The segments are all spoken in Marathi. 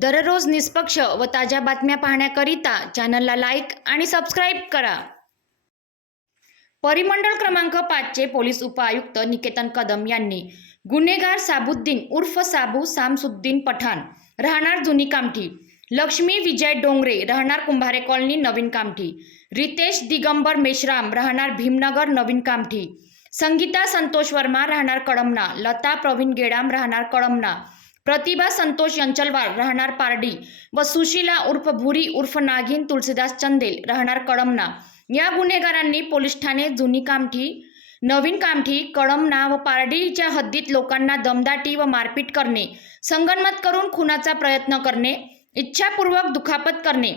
दररोज निष्पक्ष व ताज्या बातम्या पाहण्याकरिता चॅनलला लाईक आणि सबस्क्राईब करा. परिमंडळ क्रमांक पाचचे पोलीस उपआयुक्त निकेतन कदम यांनी गुन्हेगार साबुद्दीन उर्फ साबू सामसुद्दीन पठाण राहणार जुनी कामठी लक्ष्मी विजय डोंगरे राहणार कुंभारे कॉलनी नवीन कामठी रितेश दिगंबर मेश्राम राहणार भीमनगर नवीन कामठी संगीता संतोष वर्मा राहणार कळमना लता प्रवीण गेडाम राहणार कळमना प्रतिभा संतोष यंचलवार राहणार पारडी व सुशीला उर्फ भुरी उर्फ नागिन तुलसीदास चंदेल राहणार कळमना. या गुन्हेगारांनी पोलीस ठाणे जुनी कामठी नवीन कामठी कळमना व पारडीच्या हद्दीत लोकांना दमदाटी व मारपीट करणे संगनमत करून खुनाचा प्रयत्न करणे इच्छापूर्वक दुखापत करणे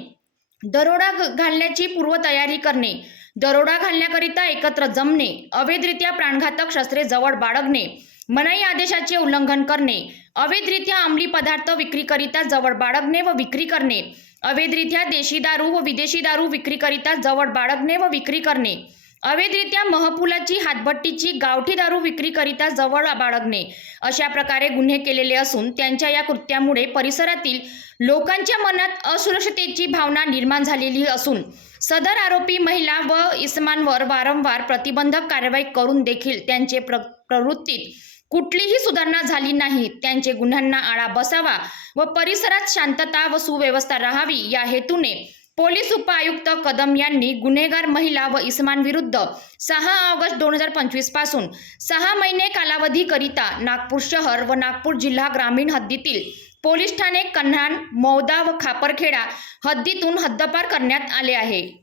दरोडा घ- घालण्याची पूर्वतयारी करणे दरोडा घालण्याकरिता एकत्र जमणे अवैधरित्या प्राणघातक शस्त्रे जवळ बाळगणे मनाई आदेशाचे उल्लंघन करणे अवैधरित्या अंमली पदार्थ विक्रीकरिता जवळ बाळगणे व विक्री करणे अवैधरित्या देशी दारू व विदेशी दारू विक्रीकरिता जवळ बाळगणे व विक्री करणे अवैधरित्या महपुलाची हातभट्टीची गावठी दारू विक्रीकरिता जवळ बाळगणे अशा प्रकारे गुन्हे केलेले असून त्यांच्या या कृत्यामुळे परिसरातील लोकांच्या मनात असुरक्षतेची भावना निर्माण झालेली असून सदर आरोपी महिला व इसमांवर वारंवार प्रतिबंधक कारवाई करून देखील त्यांचे प्र प्रवृत्तीत कुठलीही सुधारणा झाली नाही. त्यांचे गुन्ह्यांना आळा बसावा व परिसरात शांतता व सुव्यवस्था राहावी या हेतूने पोलीस उपायुक्त कदम यांनी गुन्हेगार महिला व इस्मांविरुद्ध सहा ऑगस्ट दोन हजार पंचवीसपासून सहा महिने कालावधीकरिता नागपूर शहर व नागपूर जिल्हा ग्रामीण हद्दीतील पोलीस ठाणे कन्हान मौदा व खापरखेडा हद्दीतून हद्दपार करण्यात आले आहे.